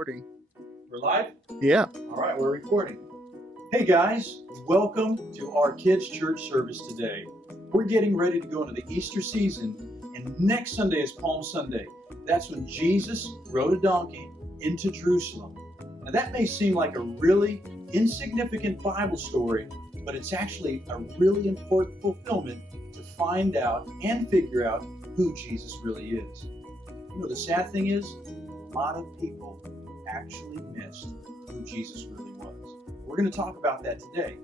Recording. We're live? Yeah. All right, we're recording. Hey guys, welcome to our kids' church service today. We're getting ready to go into the Easter season, and next Sunday is Palm Sunday. That's when Jesus rode a donkey into Jerusalem. Now that may seem like a really insignificant Bible story, but it's actually a really important fulfillment to find out and figure out who Jesus really is. You know, the sad thing is, a lot of people actually missed who Jesus really was. We're going to talk about that today.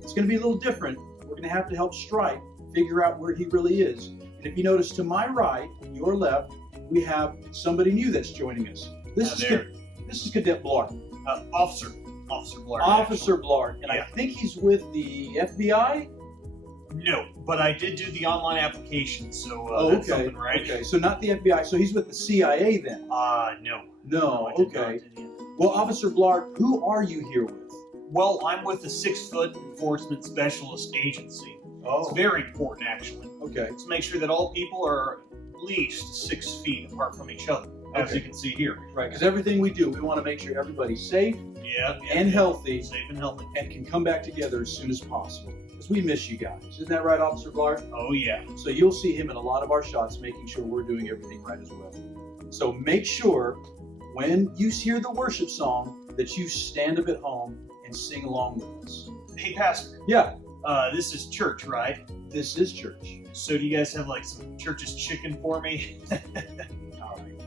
It's going to be a little different. We're going to have to help Stripe figure out where he really is. And if you notice to my right, your left, we have somebody new that's joining us. This is Cadet Blart. Officer Blart. Officer Blart. And I think he's with the FBI? No, but I did do the online application, so that's something, right? Okay, so not the FBI. So he's with the CIA then? No. No, I did okay. not. Well, Officer Blart, who are you here with? Well, I'm with the 6 Foot Enforcement Specialist Agency. Oh. It's very important, actually, Okay. to make sure that all people are at least 6 feet apart from each other, as you can see here. Right, because everything we do, we want to make sure everybody's safe Yeah. and healthy Safe and healthy. and can come back together as soon as possible. Because we miss you guys. Isn't that right, Officer Blart? Oh, yeah. So you'll see him in a lot of our shots, making sure we're doing everything right as well. So make sure when you hear the worship song that you stand up at home and sing along with us. Hey, Pastor. Yeah, This is church, right? this is church. So do you guys have, like, some church's chicken for me?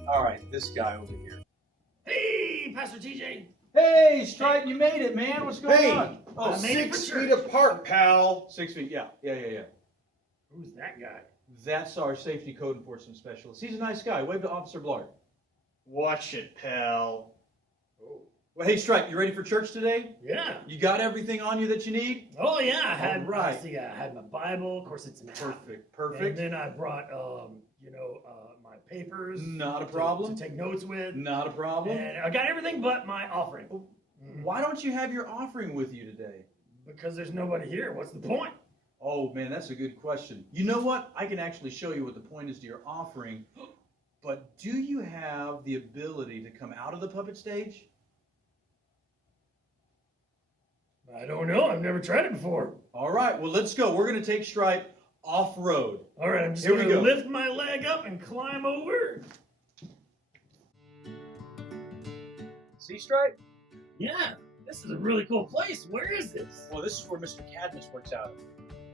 All right, this guy over here. Hey, Pastor TJ. Hey, Stripe, you made it, man. What's going on? Oh, I made it for 6 church. feet apart, pal. 6 feet, yeah. Who's that guy? That's our safety code enforcement specialist. He's a nice guy. Wave to Officer Blart. Watch it, pal. Oh. Well, hey, Stripe, you ready for church today? Yeah. You got everything on you that you need? Oh yeah. I had All right. I had my Bible. Of course, it's an app. Perfect. And then I brought my papers. Not a problem. To take notes with. Not a problem. And I got everything but my offering. Why don't you have your offering with you today? Because there's nobody here. What's the point? Oh, man, that's a good question. You know what? I can actually show you what the point is to your offering. But do you have the ability to come out of the puppet stage? I don't know. I've never tried it before. All right, well, let's go. We're going to take Stripe off-road. All right, I'm just Here we going to go. lift my leg up and climb over. See, Stripe? Yeah, this is a really cool place. Where is this? Well, this is where Mr. Cadmus works out.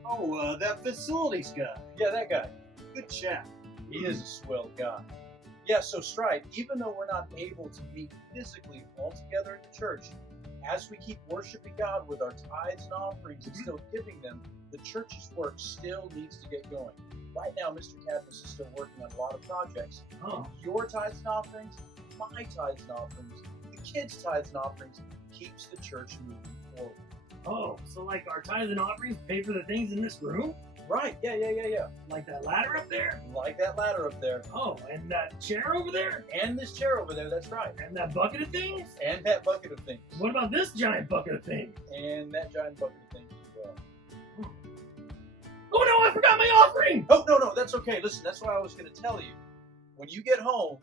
Oh, that facilities guy. Yeah, that guy. Good chap. He is a swell guy. Yeah, so Stripe, even though we're not able to meet physically all together at the church, as we keep worshiping God with our tithes and offerings and still giving them, the church's work still needs to get going. Right now, Mr. Cadmus is still working on a lot of projects. Oh. Your tithes and offerings, my tithes and offerings, the kids' tithes and offerings keeps the church moving forward. Oh, so like our tithes and offerings pay for the things in this room? Right, yeah. Like that ladder up there? Like that ladder up there. Oh, and that chair over there? And this chair over there, that's right. And that bucket of things? And that bucket of things. What about this giant bucket of things? And that giant bucket of things as well. Oh no, I forgot my offering! Oh, no, that's okay. Listen, that's what I was going to tell you. When you get home,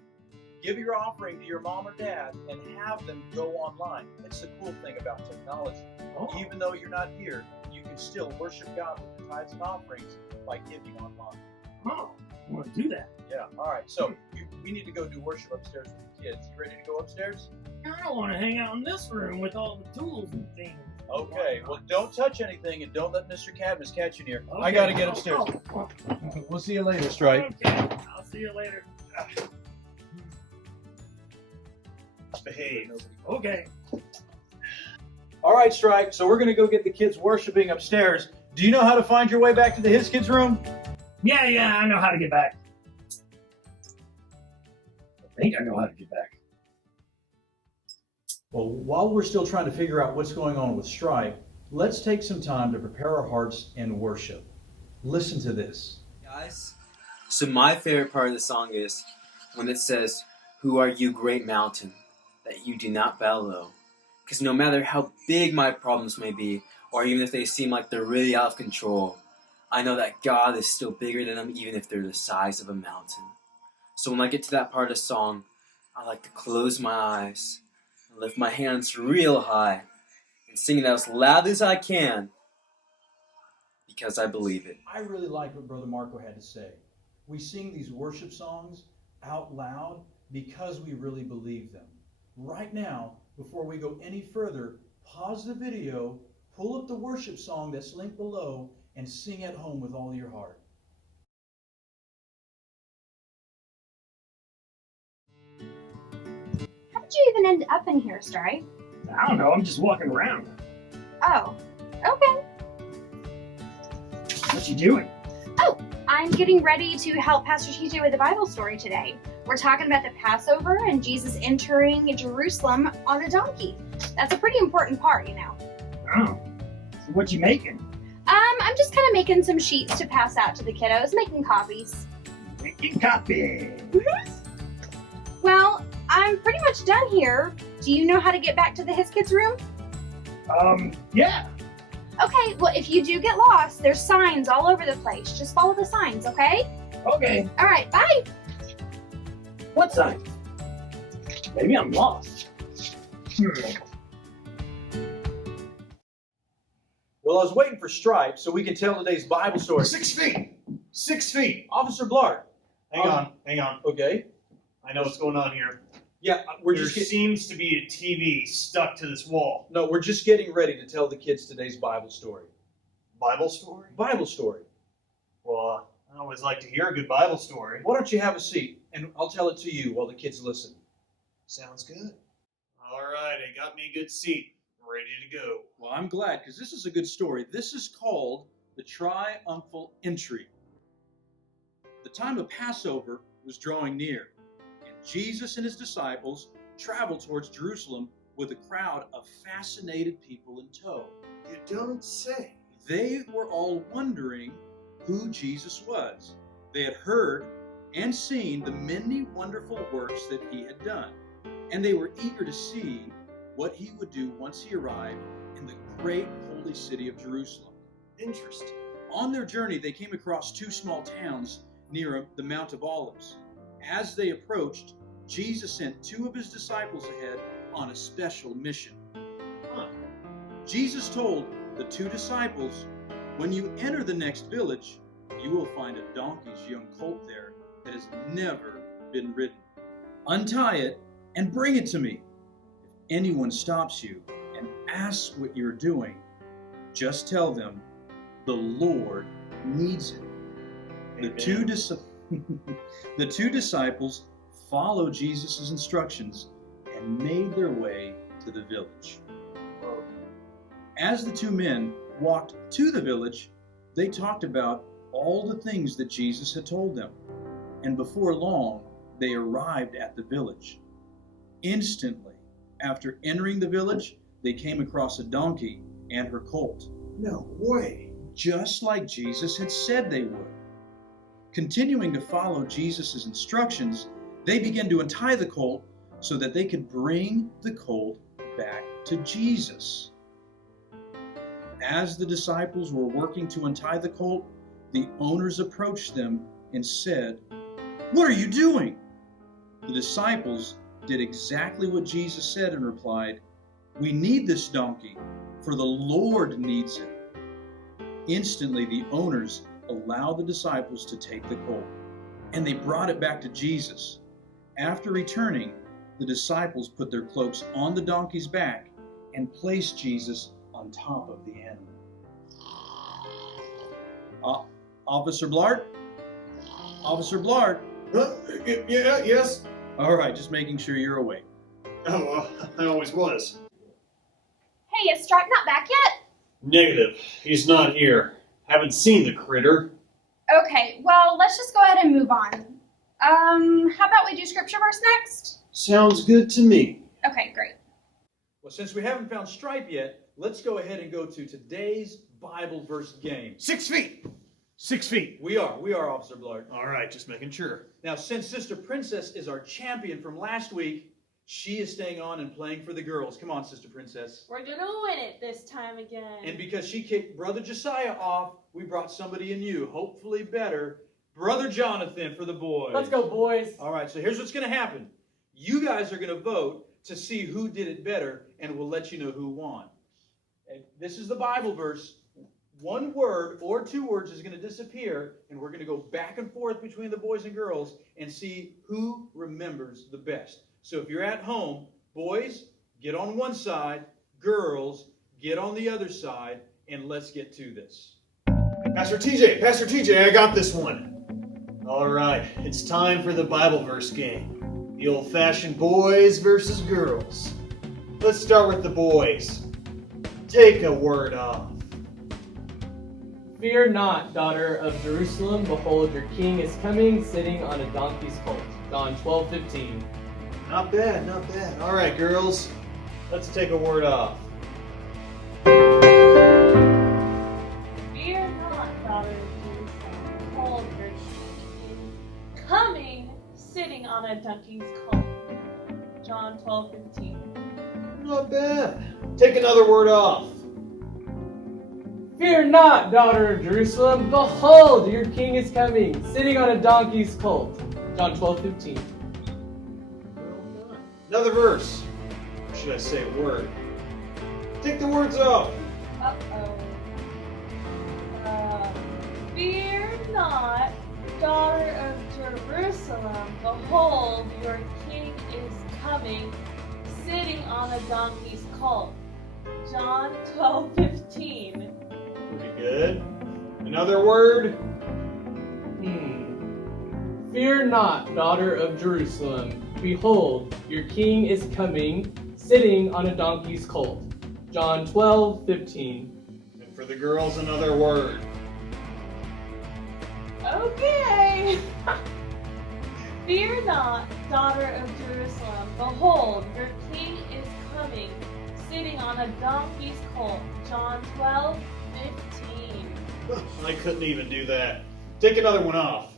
give your offering to your mom or dad and have them go online. It's the cool thing about technology. Oh. Even though you're not here, you can still worship God with your tithes and offerings by giving online. Oh, I want to do that. Yeah, all right. So we need to go do worship upstairs with the kids. You ready to go upstairs? I don't want to hang out in this room with all the tools and things. Okay, well, don't touch anything and don't let Mr. Cadmus catch you in here. Okay. I got to get upstairs. Oh. We'll see you later, Stripe. Okay, I'll see you later. Behave. Okay. All right, Stripe. So we're going to go get the kids worshiping upstairs. Do you know how to find your way back to the His Kids room? Yeah, I know how to get back. I think I know how to get back. Well, while we're still trying to figure out what's going on with Stripe, let's take some time to prepare our hearts in worship. Listen to this. Guys, so my favorite part of the song is when it says, "Who are you, great mountain, that you do not bow low?" Because no matter how big my problems may be, or even if they seem like they're really out of control, I know that God is still bigger than them, even if they're the size of a mountain. So when I get to that part of the song, I like to close my eyes, and lift my hands real high and sing it as loud as I can because I believe it. I really like what Brother Marco had to say. We sing these worship songs out loud because we really believe them. Right now, before we go any further, pause the video, pull up the worship song that's linked below, and sing at home with all your heart. How did you even end up in here, Stripe? I don't know. I'm just walking around. Oh, okay. What you doing? Oh, I'm getting ready to help Pastor TJ with the Bible story today. We're talking about the Passover and Jesus entering Jerusalem on a donkey. That's a pretty important part, you know. Oh. So what you making? I'm just kind of making some sheets to pass out to the kiddos, making copies. Making copy. Well, I'm pretty much done here. Do you know how to get back to the His Kids room? Yeah. Okay, well, if you do get lost, there's signs all over the place. Just follow the signs, okay? Okay. All right, bye. What sign? Maybe I'm lost. Well, I was waiting for Stripe so we can tell today's Bible story. 6 feet. 6 feet. Officer Blart. Hang on. Okay. I know what's going on here. Yeah, we're There just getting... seems to be a TV stuck to this wall. No, we're just getting ready to tell the kids today's Bible story. Bible story? Bible story. Well, I always like to hear a good Bible story. Why don't you have a seat, and I'll tell it to you while the kids listen. Sounds good. All right, I got me a good seat. Ready to go. Well, I'm glad, because this is a good story. This is called the Triumphal Entry. The time of Passover was drawing near, and Jesus and his disciples traveled towards Jerusalem with a crowd of fascinated people in tow. You don't say. They were all wondering who Jesus was. They had heard and seen the many wonderful works that he had done, and they were eager to see what he would do once he arrived in the great holy city of Jerusalem. Interesting. On their journey, they came across two small towns near the Mount of Olives. As they approached, Jesus sent two of his disciples ahead on a special mission. Jesus told the two disciples, "When you enter the next village, you will find a donkey's young colt there that has never been ridden. Untie it and bring it to me. If anyone stops you and asks what you're doing, just tell them the Lord needs it." The two disciples followed Jesus' instructions and made their way to the village. As the two men walked to the village, they talked about all the things that Jesus had told them. And before long, they arrived at the village. Instantly, after entering the village, they came across a donkey and her colt. No way. Just like Jesus had said they would. Continuing to follow Jesus' instructions, they began to untie the colt so that they could bring the colt back to Jesus. As the disciples were working to untie the colt, the owners approached them and said, "What are you doing?" The disciples did exactly what Jesus said and replied, "We need this donkey, for the Lord needs it." Instantly, the owners allowed the disciples to take the colt, and they brought it back to Jesus. After returning, the disciples put their cloaks on the donkey's back and placed Jesus on top of the animal. Officer Blart? Officer Blart? Yeah, yes. All right, just making sure you're awake. Oh, I always was. Hey, is Stripe not back yet? Negative. He's not here. Haven't seen the critter. Okay, well, let's just go ahead and move on. How about we do scripture verse next? Sounds good to me. Okay, great. Well, since we haven't found Stripe yet, let's go ahead and go to today's Bible verse game. 6 feet. 6 feet. We are, Officer Blart. All right, just making sure. Now, since Sister Princess is our champion from last week, she is staying on and playing for the girls. Come on, Sister Princess. We're gonna win it this time again. And because she kicked Brother Josiah off, we brought somebody in you, hopefully better, Brother Jonathan for the boys. Let's go, boys. All right, so here's what's going to happen. You guys are going to vote to see who did it better, and we'll let you know who won. And this is the Bible verse. One word or two words is going to disappear, and we're going to go back and forth between the boys and girls and see who remembers the best. So if you're at home, boys, get on one side, girls, get on the other side, and let's get to this. Pastor TJ, I got this one. All right, it's time for the Bible verse game. The old-fashioned boys versus girls. Let's start with the boys. Take a word off. Fear not, daughter of Jerusalem. Behold, your king is coming, sitting on a donkey's colt. John 12:15. Not bad, not bad. All right, girls, let's take a word off. Fear not, daughter of Jerusalem. Behold, your king is coming, sitting on a donkey's colt. John 12:15. Not bad. Take another word off. Fear not, daughter of Jerusalem. Behold, your king is coming, sitting on a donkey's colt. John 12:15. Well done. Another verse. Or should I say word? Take the words off. Fear not, daughter of Jerusalem. Behold, your king is coming, sitting on a donkey's colt. John 12:15. Pretty good. Another word. Fear not, daughter of Jerusalem. Behold, your king is coming, sitting on a donkey's colt. John 12:15. And for the girls, another word. Okay. Fear not, daughter of Jerusalem. Behold, your king is coming, sitting on a donkey's colt. John 12:15. I couldn't even do that. Take another one off.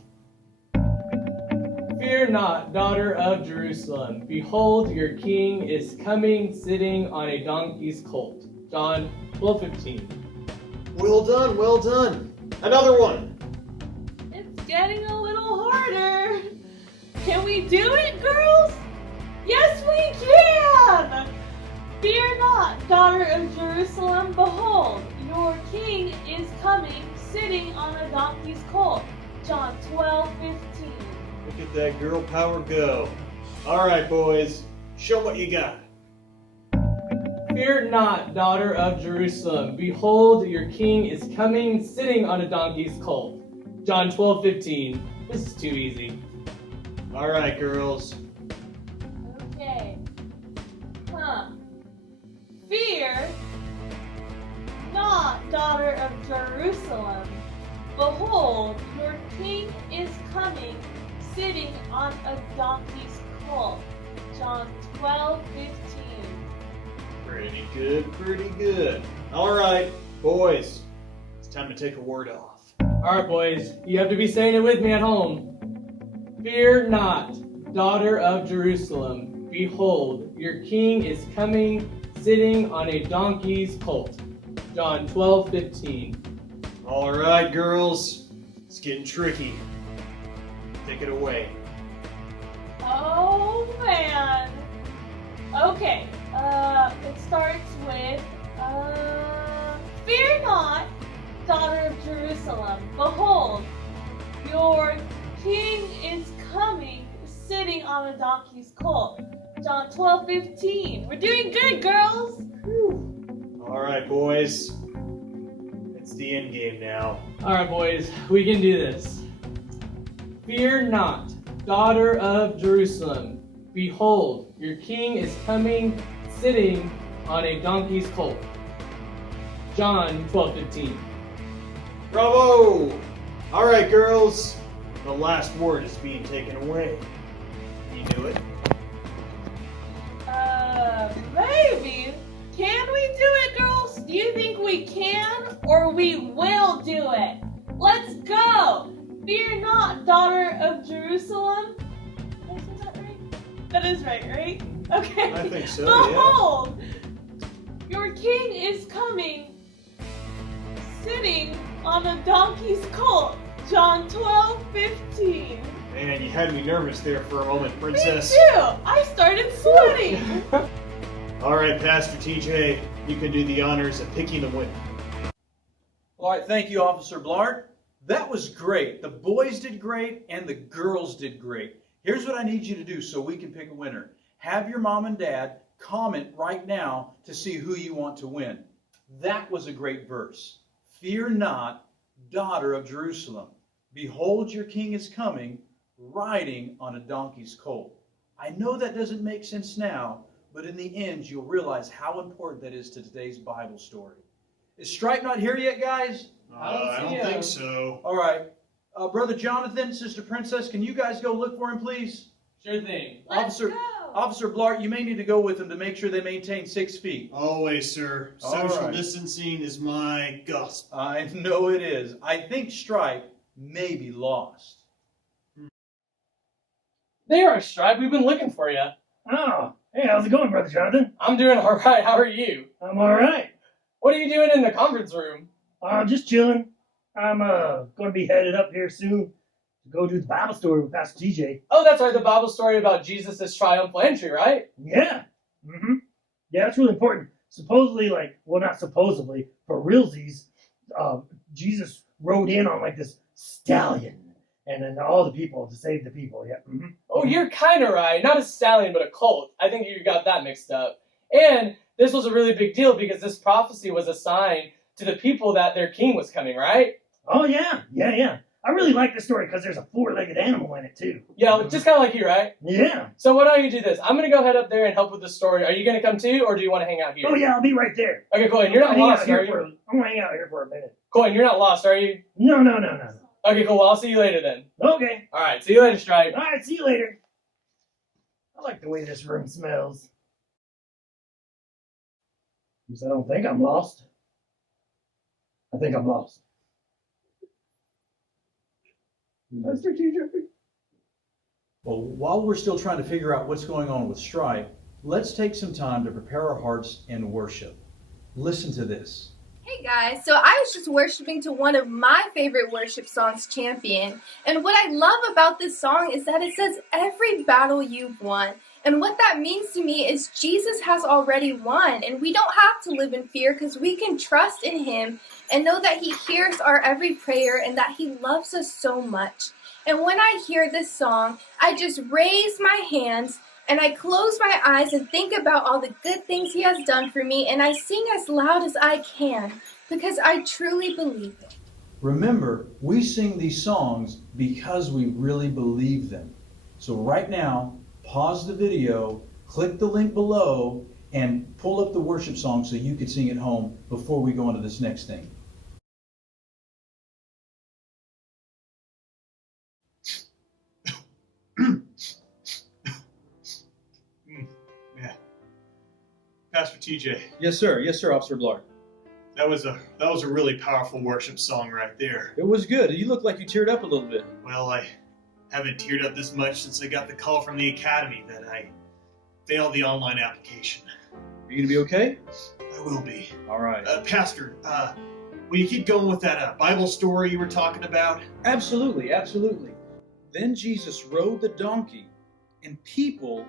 Fear not, daughter of Jerusalem. Behold, your king is coming, sitting on a donkey's colt. John 12:15. Well done, well done. Another one. It's getting a little harder. Can we do it, girls? Yes, we can! Fear not, daughter of Jerusalem. Behold, your king is coming, sitting on a donkey's colt. John 12:15. Look at that girl power go. All right, boys. Show what you got. Fear not, daughter of Jerusalem. Behold, your king is coming, sitting on a donkey's colt. John 12:15. This is too easy. All right, girls. Okay. Fear not, daughter of Jerusalem. Behold, your king is coming, sitting on a donkey's colt. John 12:15. Pretty good, pretty good. All right, boys. It's time to take a word off. Alright, boys, you have to be saying it with me at home. Fear not, daughter of Jerusalem. Behold, your king is coming, sitting on a donkey's colt. John 12:15. All right, girls. It's getting tricky. Take it away. Oh man. Okay. It starts with fear not, daughter of Jerusalem. Behold, your king is coming, sitting on a donkey's colt. John 12:15. We're doing good, girls. All right, boys. It's the end game now. Alright, boys, we can do this. Fear not, daughter of Jerusalem. Behold, your king is coming, sitting on a donkey's colt. John 12:15. Bravo! All right, girls. The last word is being taken away. Can you do it? Maybe. Can we do it, girls? Do you think we can or we will do it? Let's go! Fear not, daughter of Jerusalem. Is that right? That is right? Okay. I think so, Behold, your king is coming, sitting on a donkey's colt. John 12:15. Man, you had me nervous there for a moment, Princess. Me too! I started sweating! Alright, Pastor TJ, you can do the honors of picking the winner. All right, thank you, Officer Blart. That was great. The boys did great and the girls did great. Here's what I need you to do so we can pick a winner. Have your mom and dad comment right now to see who you want to win. That was a great verse. Fear not, daughter of Jerusalem. Behold, your king is coming, riding on a donkey's colt. I know that doesn't make sense now, but in the end, you'll realize how important that is to today's Bible story. Is Stripe not here yet, guys? I don't think so. All right. Brother Jonathan, Sister Princess, can you guys go look for him, please? Sure thing. Let's go! Officer Blart, you may need to go with them to make sure they maintain 6 feet. Always, sir. All Social right. distancing is my gospel. I know it is. I think Stripe may be lost. There are, Stripe. We've been looking for you. Oh, hey, how's it going, Brother Jonathan? I'm doing all right. How are you? I'm all right. What are you doing in the conference room? Just chilling. I'm going to be headed up here soon to go do the Bible story with Pastor TJ. Oh, that's right. The Bible story about Jesus' triumphal entry, right? Yeah. Yeah, that's really important. Supposedly, not supposedly, for realsies, Jesus rode in on this stallion, and then all the people to save the people. Yeah. Oh, you're kind of right. Not a stallion, but a colt. I think you got that mixed up. And this was a really big deal because this prophecy was a sign to the people that their king was coming, right? Oh yeah. I really like this story because there's a 4-legged animal in it too. Yeah, just kind of like you, right? Yeah. So why don't you do this? I'm going to go head up there and help with the story. Are you going to come too, or do you want to hang out here? Oh yeah, I'll be right there. Okay, cool. And you're not lost, are you? I'm gonna hang out here for a minute. Cool. And you're not lost, are you? No. Okay, cool. Well, I'll see you later then. Okay. All right. See you later, Stripe. All right. See you later. I like the way this room smells. Because I don't think I'm lost. I think I'm lost. Pastor TJ. Well, while we're still trying to figure out what's going on with Stripe, let's take some time to prepare our hearts in worship. Listen to this. Hey guys, so I was just worshiping to one of my favorite worship songs, Champion. And what I love about this song is that it says every battle you've won. And what that means to me is Jesus has already won, and we don't have to live in fear because we can trust in Him and know that He hears our every prayer and that He loves us so much. And when I hear this song, I just raise my hands and I close my eyes and think about all the good things He has done for me, and I sing as loud as I can because I truly believe it. Remember, we sing these songs because we really believe them. So right now, pause the video, click the link below, and pull up the worship song so you can sing at home before we go on to this next thing. Yeah. Pastor TJ, Yes, sir, Officer Blart. that was a really powerful worship song right there. It was good. You look like you teared up a little bit. Well, I haven't teared up this much since I got the call from the academy that I failed the online application. Are you going to be okay? I will be. All right. Pastor, will you keep going with that Bible story you were talking about? Absolutely. Then Jesus rode the donkey, and people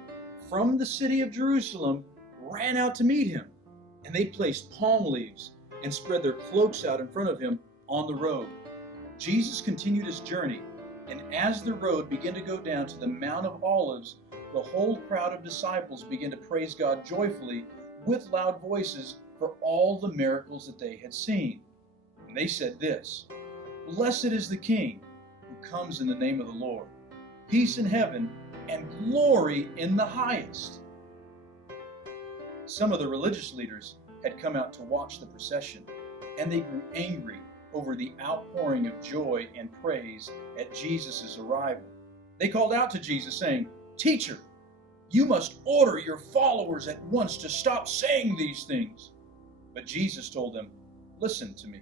from the city of Jerusalem ran out to meet him. And they placed palm leaves and spread their cloaks out in front of him on the road. Jesus continued his journey, and as the road began to go down to the Mount of Olives, the whole crowd of disciples began to praise God joyfully with loud voices for all the miracles that they had seen. And they said this, "Blessed is the King who comes in the name of the Lord. Peace in heaven and glory in the highest." Some of the religious leaders had come out to watch the procession, and they grew angry over the outpouring of joy and praise at Jesus' arrival. They called out to Jesus saying, "Teacher, you must order your followers at once to stop saying these things." But Jesus told them, "Listen to me.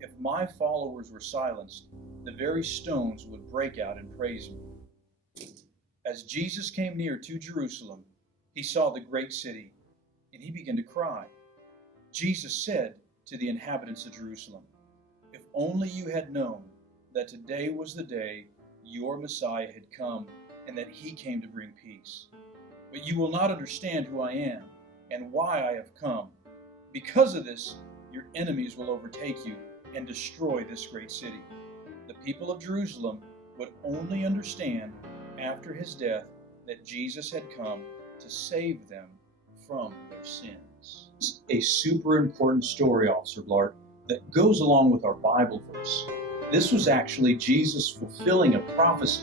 If my followers were silenced, the very stones would break out and praise me." As Jesus came near to Jerusalem, he saw the great city, and he began to cry. Jesus said to the inhabitants of Jerusalem, "If only you had known that today was the day your Messiah had come and that he came to bring peace. But you will not understand who I am and why I have come. Because of this, your enemies will overtake you and destroy this great city. The people of Jerusalem would only understand after his death that Jesus had come to save them from their sins. It's a super important story, Officer Blart, that goes along with our Bible verse. This was actually Jesus fulfilling a prophecy.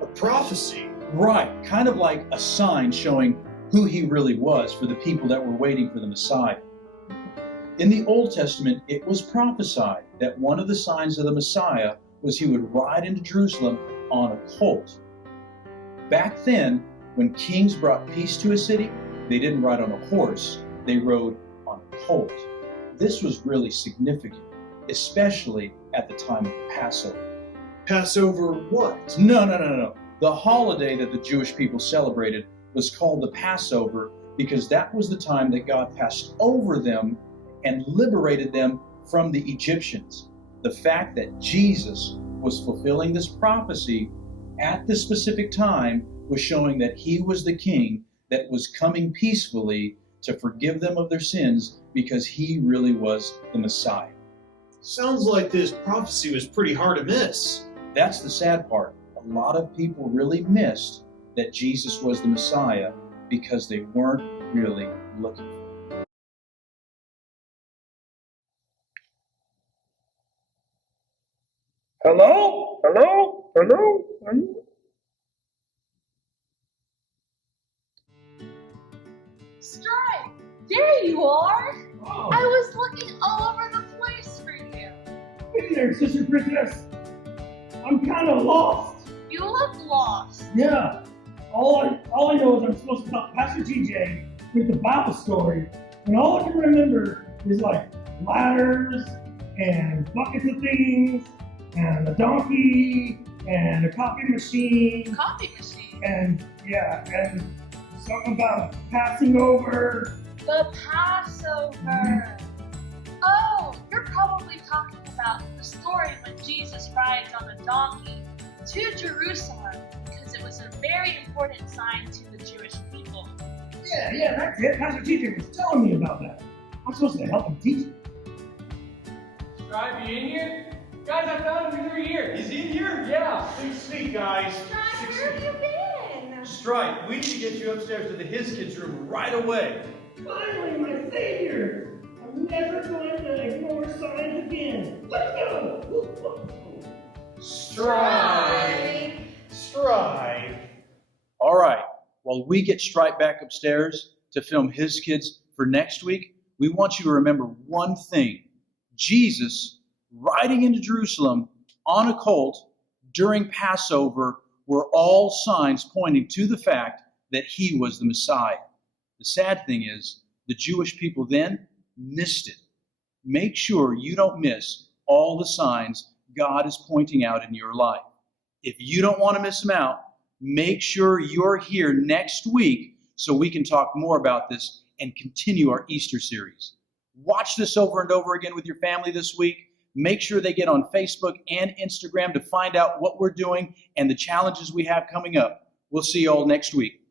A prophecy? Right, kind of like a sign showing who he really was for the people that were waiting for the Messiah. In the Old Testament, it was prophesied that one of the signs of the Messiah was he would ride into Jerusalem on a colt. Back then, when kings brought peace to a city, they didn't ride on a horse, they rode on a colt. This was really significant, especially at the time of Passover. Passover what? No. The holiday that the Jewish people celebrated was called the Passover because that was the time that God passed over them and liberated them from the Egyptians. The fact that Jesus was fulfilling this prophecy at this specific time was showing that he was the king that was coming peacefully to forgive them of their sins because he really was the Messiah. Sounds like this prophecy was pretty hard to miss. That's the sad part. A lot of people really missed that Jesus was the Messiah because they weren't really looking for him. Hello? Hello? Hello? Hello? Stripe, there you are. Oh, I was looking all over the place for you. hey there, Sister Princess. I'm kind of lost. You look lost. Yeah. All I know is I'm supposed to help Pastor TJ with the Bible story, and all I can remember is like ladders and buckets of things and a donkey and a coffee machine Coffee machine. and something about passing over. The Passover. Oh, you're probably talking about the story when Jesus rides on a donkey to Jerusalem because it was a very important sign to the Jewish people. Yeah, that's it. Pastor TJ was telling me about that. I'm supposed to help him teach it. Stripe, you in here? Guys, I found him. He's right here. Is he in here? Yeah. 6 feet, guys. Stripe, 6 where have feet. you been? Stripe, we need to get you upstairs to the His Kids room right away. Finally, my savior! I'm never going to ignore signs again. Let's go! Stripe. All right, while we get Stripe back upstairs to film his kids for next week, we want you to remember one thing. Jesus riding into Jerusalem on a colt during Passover were all signs pointing to the fact that he was the Messiah. The sad thing is, the Jewish people then missed it. Make sure you don't miss all the signs God is pointing out in your life. If you don't want to miss them out, make sure you're here next week so we can talk more about this and continue our Easter series. Watch this over and over again with your family this week. Make sure they get on Facebook and Instagram to find out what we're doing and the challenges we have coming up. We'll see you all next week.